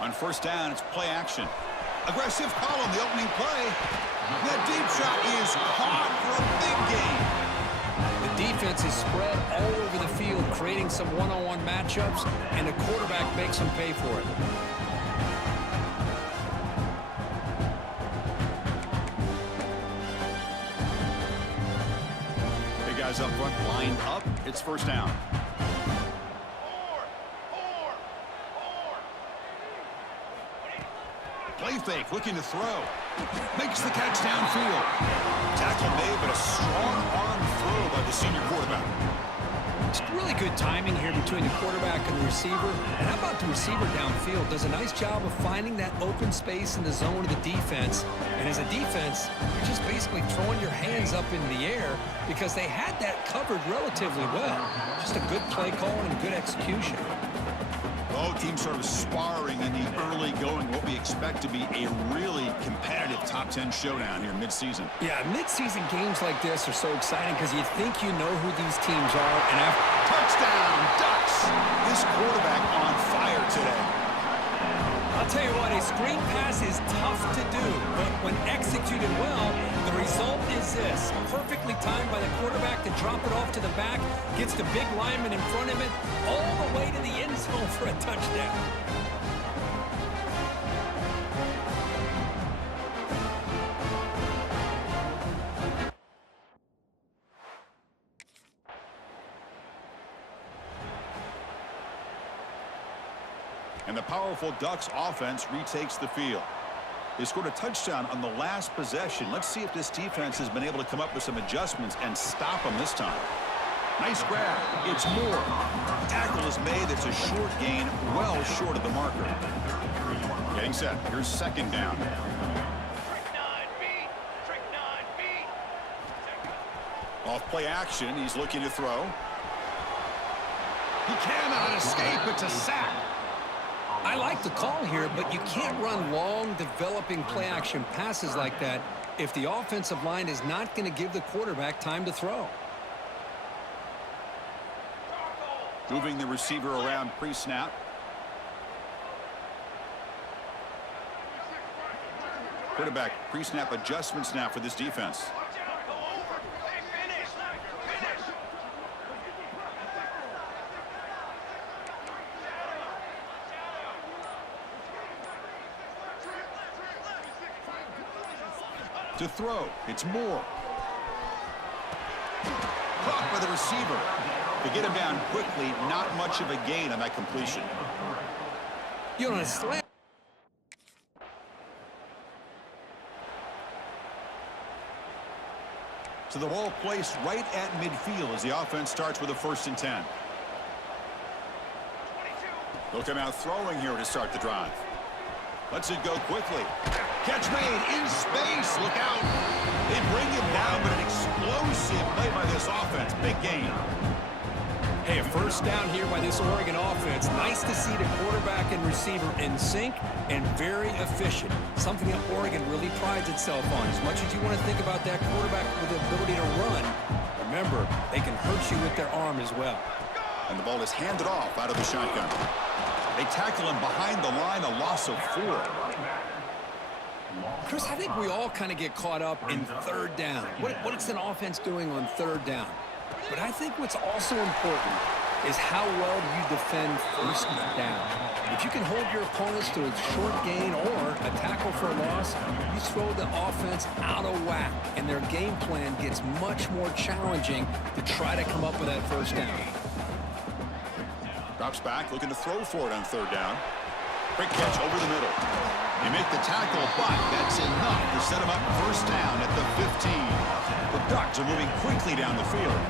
On first down, it's play action. Aggressive call on the opening play. That deep shot is caught for a big gain. The defense is spread all over the field, creating some one-on-one matchups, and the quarterback makes them pay for it. Big guys up front, lined up. It's first down. Play fake, looking to throw. Makes the catch downfield. Tackle made, but a strong arm throw by the senior quarterback. It's really good timing here between the quarterback and the receiver. And how about the receiver downfield? Does a nice job of finding that open space in the zone of the defense. And as a defense, you're just basically throwing your hands up in the air because they had that covered relatively well. Just a good play call and good execution. Both teams sort of sparring in the early going, what we expect to be a really competitive top 10 showdown here mid-season. Yeah, mid-season games like this are so exciting because you think you know who these teams are. And after touchdown, Ducks! This quarterback on fire today. I'll tell you what, a screen pass is tough to do, but when executed well, the result is this. Perfectly timed by the quarterback to drop it off to the back, gets the big lineman in front of it, all the way to the end zone for a touchdown. And the powerful Ducks offense retakes the field. They scored a touchdown on the last possession. Let's see if this defense has been able to come up with some adjustments and stop them this time. Nice grab. It's Moore. Tackle is made. It's a short gain, well short of the marker. Getting set. Here's second down. Off play action. He's looking to throw. He cannot escape. It's a sack. I like the call here, but you can't run long, developing play-action passes like that if the offensive line is not going to give the quarterback time to throw. Moving the receiver around pre-snap. Quarterback pre-snap adjustments now for this defense. To throw, it's Moore. Caught by the receiver. To get him down quickly, not much of a gain on that completion. You know, slam. So the ball placed right at midfield as the offense starts with a 1st and 10. They'll come out throwing here to start the drive. Lets it go quickly. Catch made in space. Look out. They bring him down, but an explosive play by this offense. Big gain. Hey, a first down here by this Oregon offense. Nice to see the quarterback and receiver in sync and very efficient. Something that Oregon really prides itself on. As much as you want to think about that quarterback with the ability to run, remember, they can hurt you with their arm as well. And the ball is handed off out of the shotgun. They tackle him behind the line, a loss of 4. Chris, I think we all kind of get caught up in third down. What's an offense doing on third down? But I think what's also important is how well you defend first down. If you can hold your opponents to a short gain or a tackle for a loss, you throw the offense out of whack, and their game plan gets much more challenging to try to come up with that first down. Drops back, looking to throw for it on third down. Quick catch over the middle. They make the tackle, but that's enough to set him up first down at the 15. The Ducks are moving quickly down the field.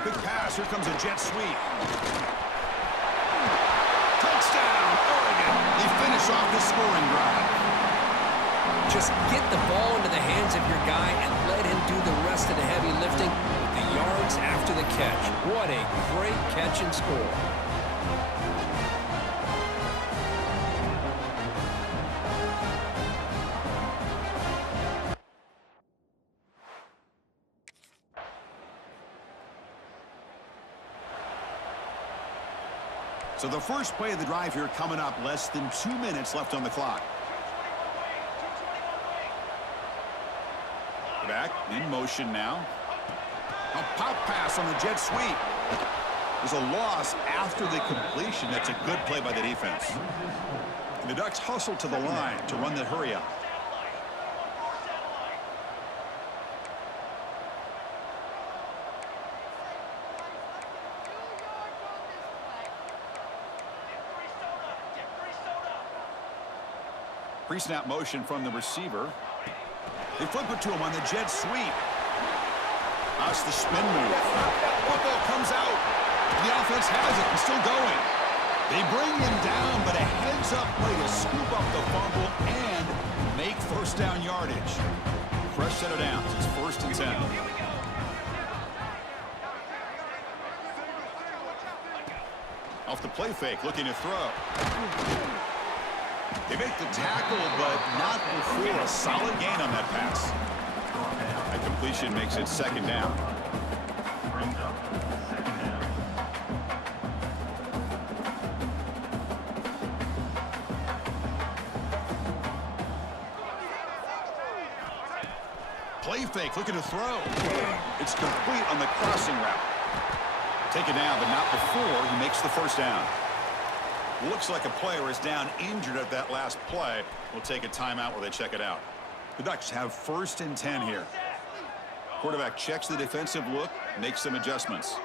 Quick pass, here comes a jet sweep. Touchdown, Oregon. They finish off the scoring drive. Just get the ball into the hands of your guy and let him do the rest of the heavy lifting with the yards after the catch. What a great catch and score. So the first play of the drive here coming up, less than 2 minutes left on the clock. Back in motion now. A pop pass on the jet sweep. There's a loss after the completion. That's a good play by the defense. And the Ducks hustle to the line to run the hurry up. Pre-snap motion from the receiver. They flip it to him on the jet sweep. That's the spin move. Football comes out. The offense has it and still going. They bring him down, but a heads-up play to scoop up the fumble and make first down yardage. Fresh set of downs. It's 1st and 10. Off the play fake, looking to throw. They make the tackle, but not before a solid gain on that pass. That completion makes it 2nd down. Play fake, looking to throw. It's complete on the crossing route. Take it down, but not before he makes the 1st down. Looks like a player is down injured at that last play. We'll take a timeout while they check it out. The Ducks have 1st and 10 here. Quarterback checks the defensive look, makes some adjustments.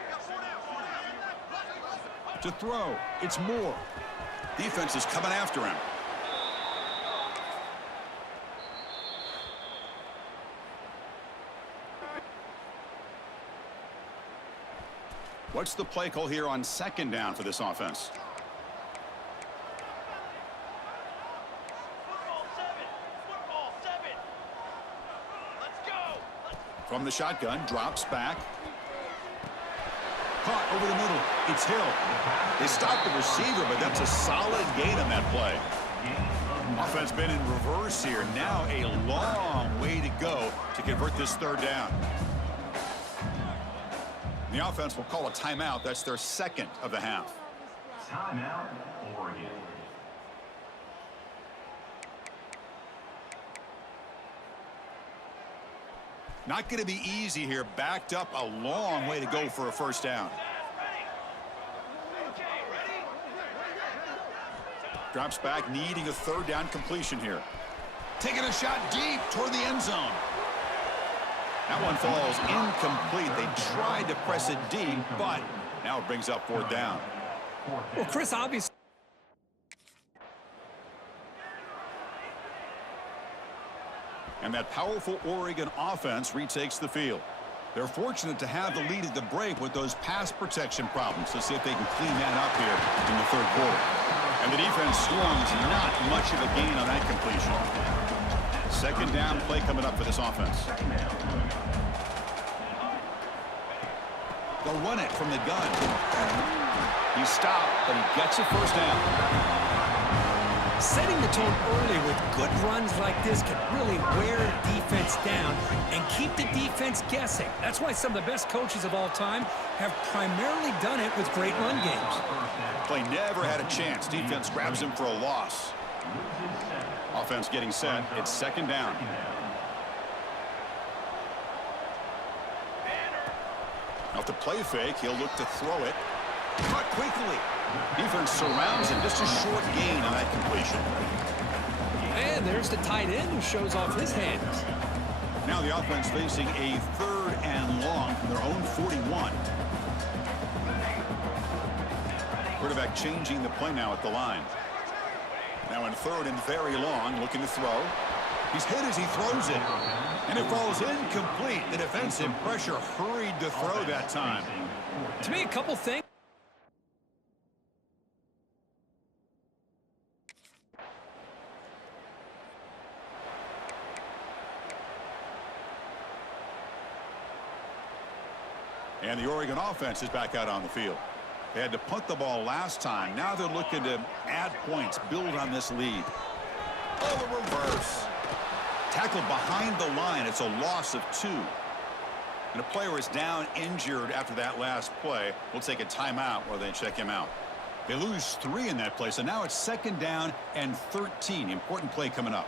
To throw, it's Moore. Defense is coming after him. What's the play call here on 2nd down for this offense? From the shotgun, drops back. Caught over the middle. It's Hill. They stop the receiver, but that's a solid gain on that play. Offense been in reverse here. Now a long way to go to convert this 3rd down. The offense will call a timeout. That's their 2nd of the half. Timeout, Oregon. Not going to be easy here. Backed up a long way to go for a 1st down. Drops back, needing a 3rd down completion here. Taking a shot deep toward the end zone. That one falls incomplete. They tried to press it deep, but now it brings up 4th down. Well, Chris, obviously. And that powerful Oregon offense retakes the field. They're fortunate to have the lead at the break with those pass protection problems. Let's see if they can clean that up here in the 3rd quarter. And the defense storms not much of a gain on that completion. 2nd down play coming up for this offense. They'll run it from the gun. He stopped, but he gets a 1st down. Setting the tone early with good runs like this can really wear a defense down and keep the defense guessing. That's why some of the best coaches of all time have primarily done it with great run games. Play never had a chance. Defense grabs him for a loss. Offense getting set. It's 2nd down. Off the play fake, he'll look to throw it. Caught quickly. Defense surrounds him. Just a short gain on that completion. And there's the tight end who shows off his hands. Now the offense facing a 3rd and long from their own 41. Quarterback changing the play now at the line. Now in 3rd and very long, looking to throw. He's hit as he throws it. And it falls incomplete. The defensive pressure hurried to throw that time. To me, a couple things. And the Oregon offense is back out on the field. They had to punt the ball last time. Now they're looking to add points, build on this lead. Oh, the reverse. Tackled behind the line. It's a loss of 2. And a player is down injured after that last play. We'll take a timeout while they check him out. They lose 3 in that play, so now it's 2nd down and 13. Important play coming up.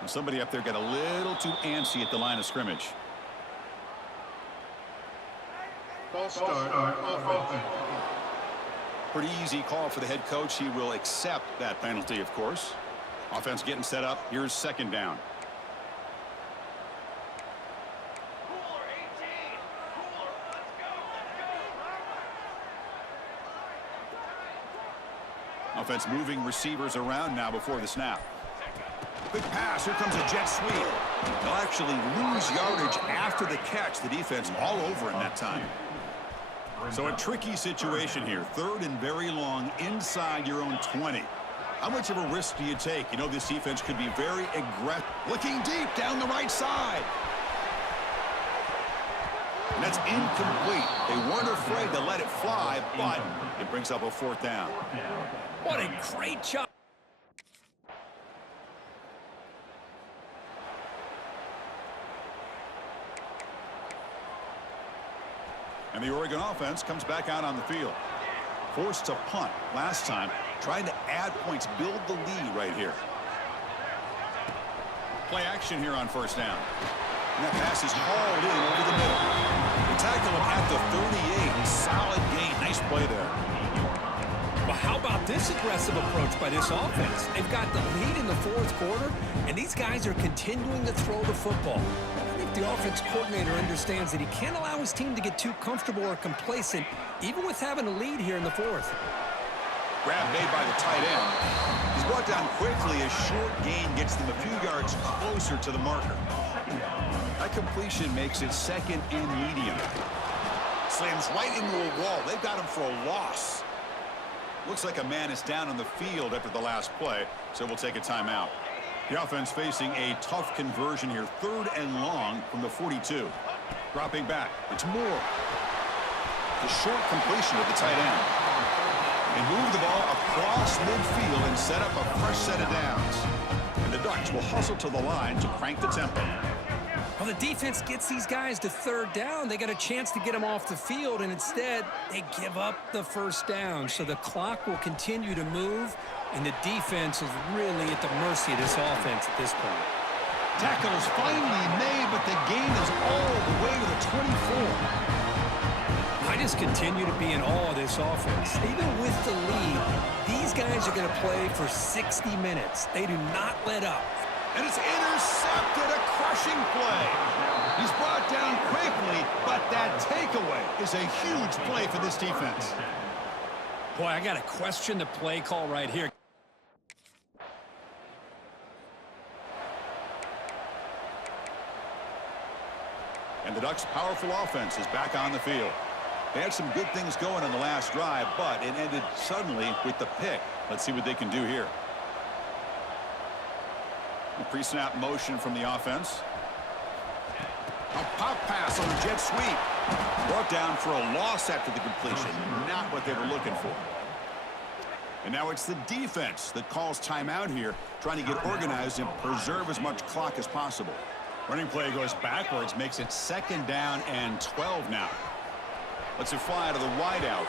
And somebody up there got a little too antsy at the line of scrimmage. False start. Offense. Pretty easy call for the head coach. He will accept that penalty, of course. Offense getting set up. Here's 2nd down. Offense moving receivers around now before the snap. Quick pass. Here comes a jet sweep. They'll actually lose yardage after the catch. The defense all over in that time. So a tricky situation here. 3rd and very long inside your own 20. How much of a risk do you take? You know this defense could be very aggressive. Looking deep down the right side. And that's incomplete. They weren't afraid to let it fly, but it brings up a 4th down. What a great job. And the Oregon offense comes back out on the field. Forced to punt last time, trying to add points, build the lead right here. Play action here on 1st down. And that pass is hauled in over the middle. They tackle him at the 38. Solid gain. Nice play there. Well, how about this aggressive approach by this offense? They've got the lead in the 4th quarter, and these guys are continuing to throw the football. I think the offense coordinator understands that he can't allow his team to get too comfortable or complacent, even with having a lead here in the 4th. Grab made by the tight end. He's brought down quickly as short gain gets them a few yards closer to the marker. That completion makes it 2nd and medium. Slams right into a wall. They've got him for a loss. Looks like a man is down on the field after the last play, so we'll take a timeout. The offense facing a tough conversion here. 3rd and long from the 42. Dropping back. It's Moore. The short completion of the tight end. They move the ball across midfield and set up a fresh set of downs. And the Ducks will hustle to the line to crank the tempo. Well, the defense gets these guys to 3rd down. They got a chance to get them off the field, and instead they give up the 1st down. So the clock will continue to move, and the defense is really at the mercy of this offense at this point. Tackle is finally made, but the gain is all the way to the 24. I just continue to be in awe of this offense. Even with the lead, these guys are going to play for 60 minutes. They do not let up. And it's intercepted, a crushing play. He's brought down quickly, but that takeaway is a huge play for this defense. Boy, I got to question the play call right here. And the Ducks' powerful offense is back on the field. They had some good things going on the last drive, but it ended suddenly with the pick. Let's see what they can do here. The pre-snap motion from the offense. A pop pass on a jet sweep. Brought down for a loss after the completion. Not what they were looking for. And now it's the defense that calls timeout here, trying to get organized and preserve as much clock as possible. Running play goes backwards, makes it 2nd down and 12 now. Lets it fly to the wideout.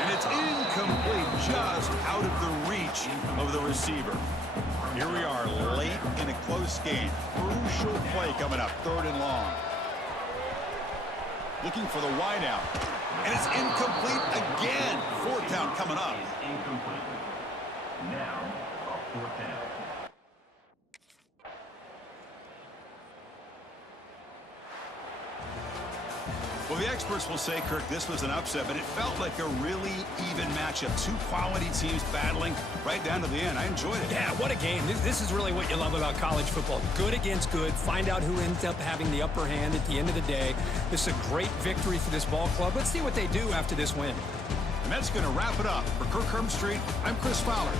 And it's incomplete, just out of the reach of the receiver. Here we are late in a close game. Crucial play coming up, 3rd and long. Looking for the wideout. And it's incomplete again. 4th down coming up. Incomplete. Now, a 4th down. Well, the experts will say, Kirk, this was an upset, but it felt like a really even matchup. 2 quality teams battling right down to the end. I enjoyed it. Yeah, what a game. This is really what you love about college football. Good against good. Find out who ends up having the upper hand at the end of the day. This is a great victory for this ball club. Let's see what they do after this win. And that's going to wrap it up. For Kirk Herbstreit, I'm Chris Fowler.